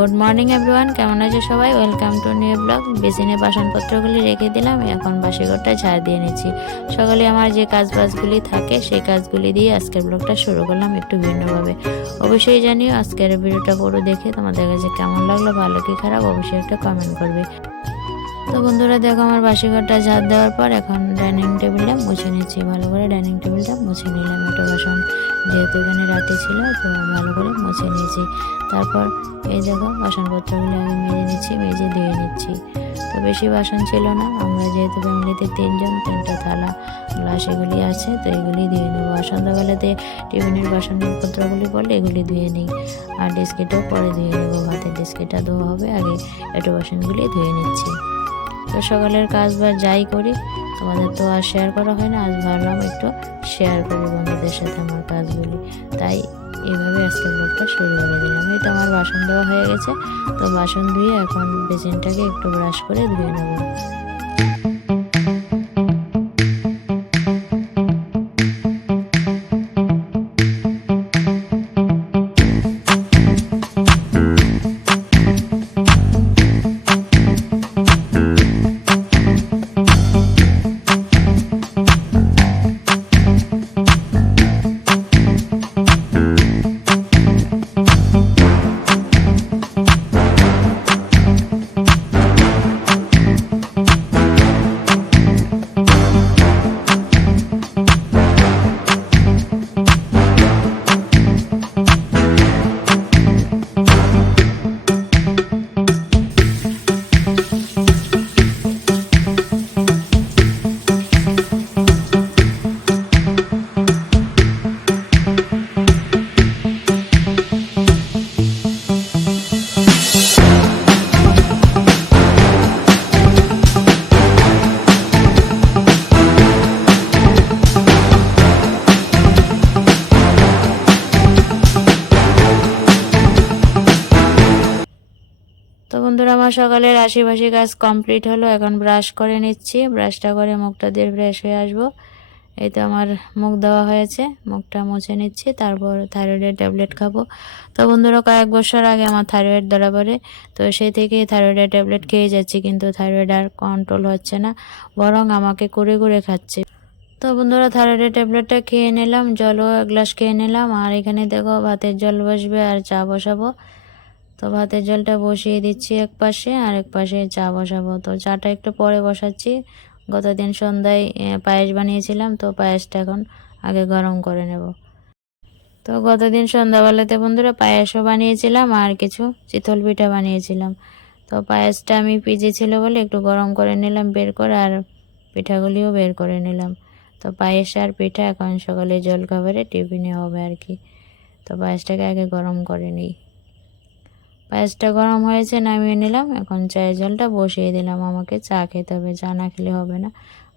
Good morning everyone কেমন আছে সবাই? ওয়েলকাম টু নিউ ব্লগ বেসিনে বাসনপত্রগুলি রেখে দিলাম। এখন বাসিঘরটা ঝাড় দিয়ে নিচ্ছি। সকালে আমার যে কাজ বাজগুলি থাকে, সেই কাজগুলি দিয়ে আজকের ব্লগটা শুরু করলাম একটু ভিন্নভাবে। অবশ্যই জানিও, আজকের ভিডিওটা পুরো দেখে তোমাদের কাছে কেমন লাগল, ভালো কি খারাপ, অবশ্যই একটা কমেন্ট করবে। তো বন্ধুরা দেখো আমার বাসিঘরটা ঝাড় দেওয়ার পর এখন ডাইনিং টেবিলটা মুছে নিচ্ছি। ভালো করে ডাইনিং টেবিলটা মুছে নিলাম। একটু বাসন যেহেতু এখানে রাতে ছিল, তো ভালো করে মুছে নিয়েছি। তারপর এই দেখো বাসনপত্রগুলো আমি মেজে নিচ্ছি, মেজে ধুয়ে নিচ্ছি। তো বেশি বাসন ছিল না। আমরা যেহেতু ফ্যামিলিতে তিনজন, তিনটা থালা, গ্লাস এগুলি আছে, তো এগুলি ধুয়ে নেব। আর সন্ধ্যাবেলাতে টিফিনের বাসনপত্রগুলি পড়লে এগুলি ধুয়ে নিই। আর ডিস্কিটাও পরে ধুয়ে নেব। ভাতের ডিস্কিটা ধোয়া হবে, আগে একটু বাসনগুলি ধুয়ে নিচ্ছি। তো সকালের কাজ বা যাই করি, আমাদের তো আর শেয়ার করা হয় না। আজ ভাবলাম একটু শেয়ার করি বন্ধুদের সাথে আমার কাজগুলি। তাই এইভাবে আজকে ব্লগটা শুরু করে দিলাম। এই তো আমার বাসন দেওয়া হয়ে গেছে। তো বাসন ধুয়ে এখন বেসিনটাকে একটু ব্রাশ করে ধুয়ে নেব। তো বন্ধুরা, আমার সকালের আশিপাশি কাজ কমপ্লিট হলো। এখন ব্রাশ করে নিচ্ছি। ব্রাশটা করে মুখটা দিয়ে ফ্রেশ হয়ে আসব। এই তো আমার মুখ দেওয়া হয়েছে। মুখটা মুছে নিচ্ছি। তারপর থাইরয়েডের ট্যাবলেট খাব। তো বন্ধুরা, কয়েক বছর আগে আমার থাইরয়েড ধরা পড়ে। তো সেই থেকে থাইরয়েডের ট্যাবলেট খেয়ে যাচ্ছি, কিন্তু থাইরয়েড আর কন্ট্রোল হচ্ছে না। বরং আমাকে করে করে খাচ্ছে। তো বন্ধুরা থাইরয়েডের ট্যাবলেটটা খেয়ে নিলাম। জলও এক গ্লাস খেয়ে নিলাম। আর এখানে দেখো, ভাতের জল বসবে আর চা বসাবো। তো ভাতের জলটা বসিয়ে দিচ্ছি এক পাশে, আর এক পাশে চা বসাবো। তো চাটা একটু পরে বসাচ্ছি। গতদিন সন্ধ্যায় পায়েস বানিয়েছিলাম, তো পায়েসটা এখন আগে গরম করে নেব। তো গতদিন সন্ধ্যাবেলাতে বন্ধুরা পায়েসও বানিয়েছিলাম, আর কিছু চিতল পিঠা বানিয়েছিলাম। তো পায়েসটা আমি ভিজেছিল বলে একটু গরম করে নিলাম বের করে, আর পিঠাগুলিও বের করে নিলাম। তো পায়েস আর পিঠা এখন সকালে জলখাবারে, টিফিনে হবে আর কি। তো পায়েসটাকে আগে গরম করে নিই। পায়েসটা গরম হয়েছে, নামিয়ে নিলাম। এখন চায়ের জলটা বসিয়ে দিলাম। আমাকে চা খেতে হবে, চা না খেলে হবে না।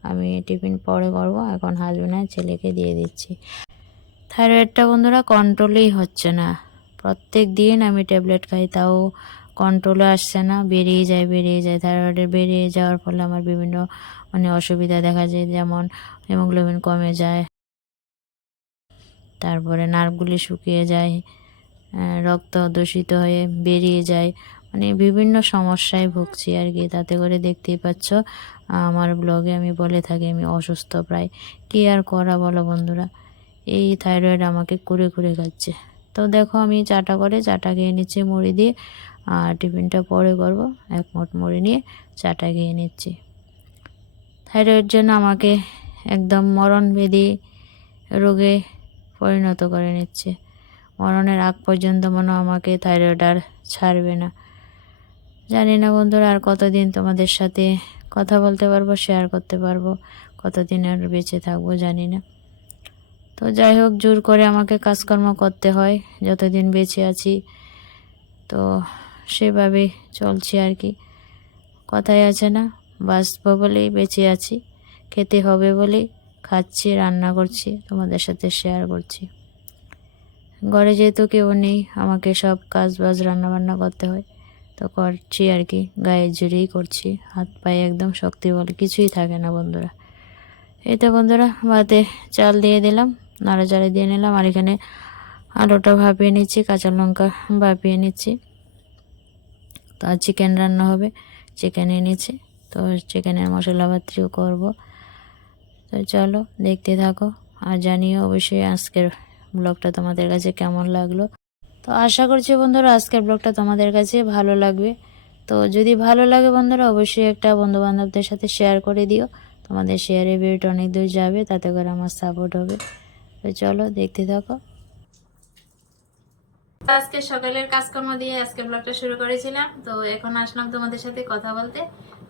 আমি টিফিন পরে করব। এখন হাজবেন্ড আর ছেলেকে দিয়ে দিচ্ছি। থাইরয়েডটা বন্ধুরা কন্ট্রোলেই হচ্ছে না। প্রত্যেক দিন আমি ট্যাবলেট খাই, তাও কন্ট্রোলে আসছে না। বেরিয়ে যায় বেরিয়ে যায়। থাইরয়েডের বেরিয়ে যাওয়ার ফলে আমার বিভিন্ন মানে অসুবিধা দেখা যায়, যেমন হিমোগ্লোবিন কমে যায়, তারপরে নার্ভগুলি শুকিয়ে যায় রক্ত দূষিত হয়ে বেরিয়ে যায়। মানে বিভিন্ন সমস্যায় ভুগছি আর কি। তাতে করে দেখতেই পাচ্ছ, আমার ব্লগে আমি বলে থাকি, আমি অসুস্থ প্রায়। কি আর করা বলো বন্ধুরা? এই থাইরয়েড আমাকে কুড়ে কুড়ে খাচ্ছে। তো দেখো, আমি চাটা করে চাটা খেয়ে নিচ্ছি, মুড়ি দিয়ে, আর টিফিনটা পরে করব, এক মোট মুড়ি নিয়ে চাটা খেয়ে নিচ্ছি। থাইরয়েড জন্য আমাকে একদম মরণ বেদি রোগে পরিণত করে নিচ্ছে। মরণের আগ পর্যন্ত মনে আমাকে থাইরয়েড আর ছাড়বে না। জানি না বন্ধুরা, আর কতদিন তোমাদের সাথে কথা বলতে পারব শেয়ার করতে পারব, কতদিন আর বেঁচে থাকব জানি না। তো যাই হোক, জোর করে আমাকে কাজকর্ম করতে হয়, যতদিন বেঁচে আছি। তো সেভাবে চলছি আর কি। কথাই আছে না, বাঁচবো বলেই বেঁচে আছি, খেতে হবে বলেই খাচ্ছি, রান্না করছি, তোমাদের সাথে শেয়ার করছি। ঘরে যেহেতু কেউ নেই, আমাকে সব কাজ বাজ রান্না বান্না করতে হয়। তো করছি আর কি, গায়ে জুড়েই করছি, হাত পায়ে একদম শক্তি বল, কিছুই থাকে না বন্ধুরা। এই তো বন্ধুরা, ভাতে চাল দিয়ে দিলাম নাড়া নাড়াচাড়া দিয়ে নিলাম, আর এখানে আলুটা ভাপিয়ে নিচ্ছি, কাঁচা লঙ্কা ভাপিয়ে নিচ্ছি। তো আর চিকেন রান্না হবে চিকেন এনেছি তো চিকেনের মশলা পাত্রিও করব। তো চলো, দেখতে থাকো, আর জানিও অবশ্যই আজকের ব্লগটা তোমাদের কাছে কেমন লাগল? তো আশা করছি বন্ধুরা, আজকের ব্লগটা তোমাদের কাছে ভালো লাগবে। তো যদি ভালো লাগে বন্ধুরা, অবশ্যই একটা বন্ধু বান্ধবদের সাথে শেয়ার করে দিও। তোমাদের শেয়ারে ভিডিওটা অনেক দূর যাবে, তাতে করে আমার সাপোর্ট হবে। তো চলো, দেখতে থাকো। আজকে সকালের কাজকর্ম দিয়ে আজকে ব্লগটা শুরু করেছিলাম। তো এখন আসলাম তোমাদের সাথে কথা বলতে।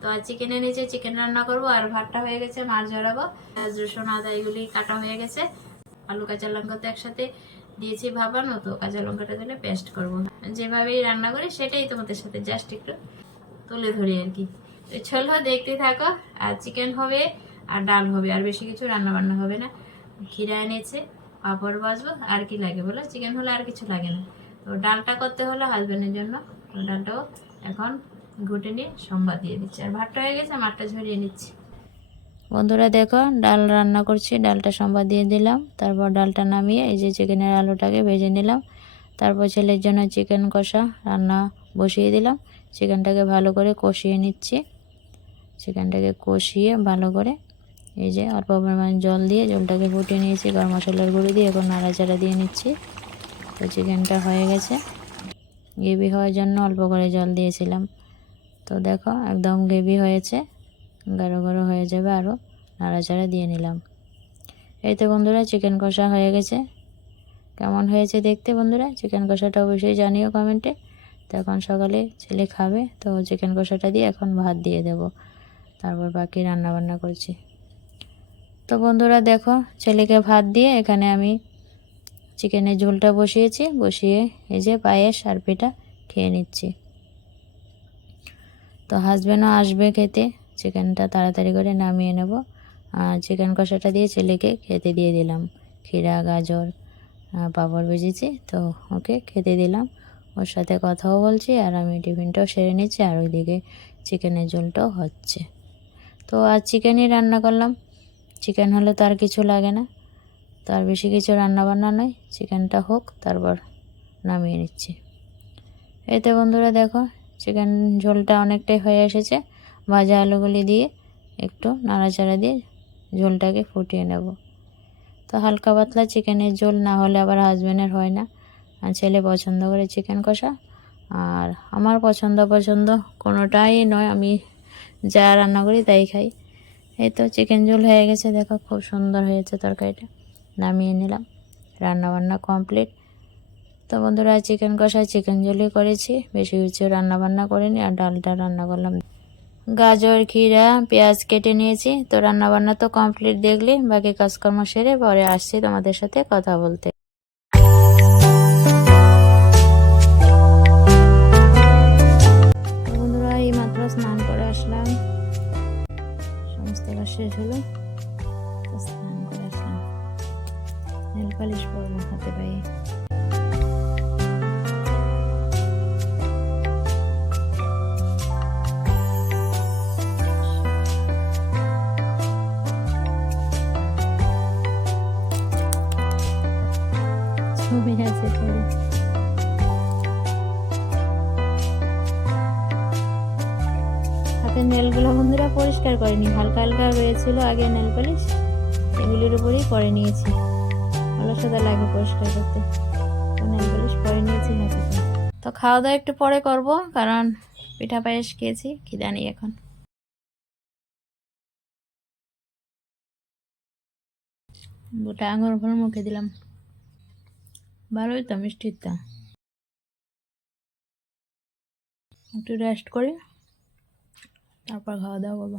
তো আর চিকেনের নিচে চিকেন রান্না করব, আর ভাতটা হয়ে গেছে মাছ ঝরাবো। রসুন, আদা, এগুলি কাটা হয়ে গেছে। আলু, কাঁচা লঙ্কা তো একসাথে দিয়েছি ভাবানো তো কাঁচা লঙ্কাটা দিলে পেস্ট করব। যেভাবেই রান্না করি সেটাই তোমাদের সাথে জাস্ট একটু তুলে ধরি আর কি। তো চলো দেখতে থাকো, আর চিকেন হবে, আর ডাল হবে, আর বেশি কিছু রান্না বান্না হবে না। খিরা এনেছে, পাঁপড় বাজবো আর কি লাগে বলো? চিকেন হলে আর কিছু লাগে না। তো ডালটা করতে হলো হাজব্যান্ডের জন্য। তো ডালটাও এখন ঘুটে নিয়ে সম্বাদ দিয়ে দিচ্ছি। আর ভাতটা হয়ে গেছে, মাঠটা ঝরিয়ে নিচ্ছি। বন্ধুরা দেখো, ডাল রান্না করছি। ডালটা সোমবার দিয়ে দিলাম। তারপর ডালটা নামিয়ে এই যে চিকেনের আলুটাকে ভেজে নিলাম। তারপর ছেলের জন্য চিকেন কষা রান্না বসিয়ে দিলাম। চিকেনটাকে ভালো করে কষিয়ে নিচ্ছি। চিকেনটাকে কষিয়ে ভালো করে এই যে অল্প পরিমাণ জল দিয়ে জলটাকে ফুটিয়ে নিয়েছি। গরম মশলার গুঁড়ো দিয়ে এখন নাড়াচাড়া দিয়ে নিচ্ছি। তো চিকেনটা হয়ে গেছে। গ্রেভি হওয়ার জন্য অল্প করে জল দিয়েছিলাম। তো দেখো, একদম গ্রেভি হয়েছে। গাঢ় গাঢ় হয়ে যাবে আরও নাড়াচাড়া দিয়ে নিলাম। এই তো বন্ধুরা চিকেন কষা হয়ে গেছে। কেমন হয়েছে দেখতে বন্ধুরা? চিকেন কষাটা অবশ্যই জানিও কমেন্টে তো এখন সকালে ছেলে খাবে, তো চিকেন কষাটা দিয়ে এখন ভাত দিয়ে দেব। তারপর বাকি রান্না বান্না করছি। তো বন্ধুরা, দেখো, ছেলেকে ভাত দিয়ে এখানে আমি চিকেনের ঝোলটা বসিয়েছি। বসিয়ে এই যে পায়েস আর পেটা খেয়ে নিচ্ছি। তো হাজব্যান্ডও আসবে খেতে। চিকেনটা তাড়াতাড়ি করে নামিয়ে নেব। আর চিকেন কষাটা দিয়ে ছেলেকে খেতে দিয়ে দিলাম। ক্ষীরা, গাজর পাঁপড় ভেজেছি, তো ওকে খেতে দিলাম। ওর সাথে কথাও বলছি আর আমি টিফিনটাও সেরে নিচ্ছি আর ওইদিকে চিকেনের ঝোলটাও হচ্ছে। তো আর চিকেনই রান্না করলাম। চিকেন হলে তো আর কিছু লাগে না। তো আর বেশি কিছু রান্না বান্না নয়। চিকেনটা হোক, তারপর নামিয়ে নিচ্ছি। এতে বন্ধুরা দেখো, চিকেন ঝোলটা অনেকটাই হয়ে এসেছে। ভাজা আলুগুলি দিয়ে একটু নাড়াচাড়া দিয়ে ঝোলটাকে ফুটিয়ে নেব। তো হালকা পাতলা চিকেনের ঝোল না হলে আবার হাজব্যান্ডের হয় না। আর ছেলে পছন্দ করে চিকেন কষা। আর আমার পছন্দ পছন্দ কোনোটাই নয়, আমি যা রান্না করি তাই খাই। এই তো চিকেন ঝোল হয়ে গেছে, দেখো খুব সুন্দর হয়েছে তরকারিটা। নামিয়ে নিলাম রান্না বান্না কমপ্লিট তো বন্ধুরা, চিকেন কষা, চিকেন ঝোলই করেছি। বেশি কিছু রান্না বান্না করিনি, আর ডালটা রান্না করলাম। গাজর, ক্ষীরা, পেঁয়াজ কেটে নিয়েছি। তো রান্নাবান্না তো কমপ্লিট দেখলে, বাকি কাজকর্ম সেরে পরে আসছি তোমাদের সাথে কথা বলতে। নেলগুলো বন্ধুরা পরিষ্কার করেনি। হালকা হালকা রয়েছিল আগে নেল পালিশ এগুলির উপরেই পরে নিয়েছি। অলসতা লাগে পরিষ্কার করতে। নেল পালিশ পরে নিয়েছি হাতে তো খাওয়া দাওয়া একটু পরে করব, কারণ পিঠা পায়েস খেয়েছি, খিদা নেই এখন। গোটা আঙুর ফল মুখে দিলাম। ভালোই তো মিষ্টির তো। একটু রেস্ট করে। তারপর খাওয়া দাওয়া করব।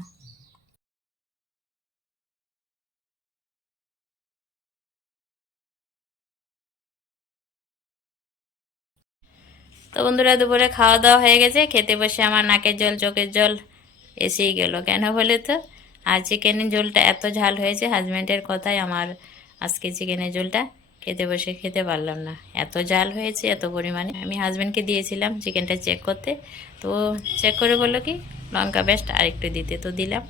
তো বন্ধুরা, দুপুরে খাওয়া দাওয়া হয়ে গেছে। খেতে বসে আমার নাকের জল, চোখের জল এসেই গেল। কেন বলে তো? আর চিকেনের ঝোলটা এত ঝাল হয়েছে হাজব্যান্ডের কথায় আমার আজকে চিকেনের ঝোলটা খেতে বসে খেতে পারলাম না। এত জাল হয়েছে, এত পরিমাণে। আমি হাজব্যান্ডকে দিয়েছিলাম চিকেনটা চেক করতে। তো চেক করে বলল কি? লঙ্কা বেস্ট আর একটু দিতে তো দিলাম।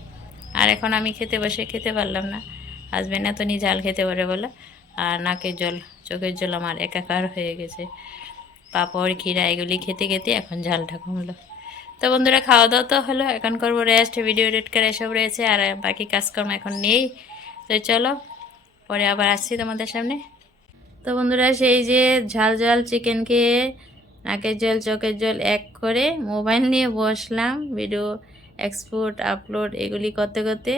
আর এখন আমি খেতে বসে খেতে পারলাম না। হাজব্যান্ড এত নি ঝাল খেতে পারে বলে। আর নাকের জল, চোখের জল আমার একাকার হয়ে গেছে। পাঁপড়, ক্ষীরা এগুলি খেতে খেতে এখন ঝালটা কমলো। তো বন্ধুরা, খাওয়া দাওয়া তো হলো। এখন করব রেস্ট ভিডিও এডিট করে এসব রয়েছে। আর বাকি কাজকর্ম এখন নেই। তো চলো, পরে আবার আসছি তোমাদের সামনে। তো বন্ধুরা, সেই যে ঝাল ঝাল চিকেন খেয়ে নাকের জল, চোখের জল এক করে মোবাইল নিয়ে বসলাম। ভিডিও এক্সপোর্ট, আপলোড এগুলি করতে করতে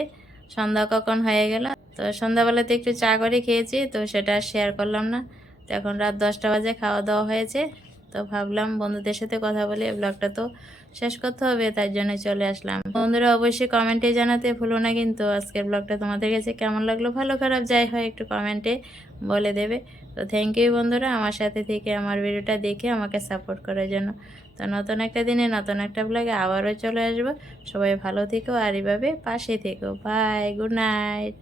সন্ধ্যা কখন হয়ে গেল? তো সন্ধ্যাবেলাতে একটু চা করে খেয়েছি, তো সেটা শেয়ার করলাম না। তো এখন রাত দশটা বাজে, খাওয়া দাওয়া হয়েছে। তো ভাবলাম বন্ধুদের সাথে কথা বলে ব্লগটা তো শেষ করতে হবে তার জন্য চলে আসলাম। বন্ধুরা অবশ্যই কমেন্টে জানাতে ভুলো না কিন্তু আজকের ব্লগটা তোমাদের কাছে কেমন লাগল? ভালো খারাপ, যাই হয় একটু কমেন্টে বলে দেবে। তো থ্যাংক ইউ বন্ধুরা আমার সাথে থেকে আমার ভিডিওটা দেখে আমাকে সাপোর্ট করার জন্য। তো নতুন একটা দিনে নতুন একটা ব্লগে আবারও চলে আসব। সবাই ভালো থেকো আর এইভাবে পাশে থেকো। Bye good night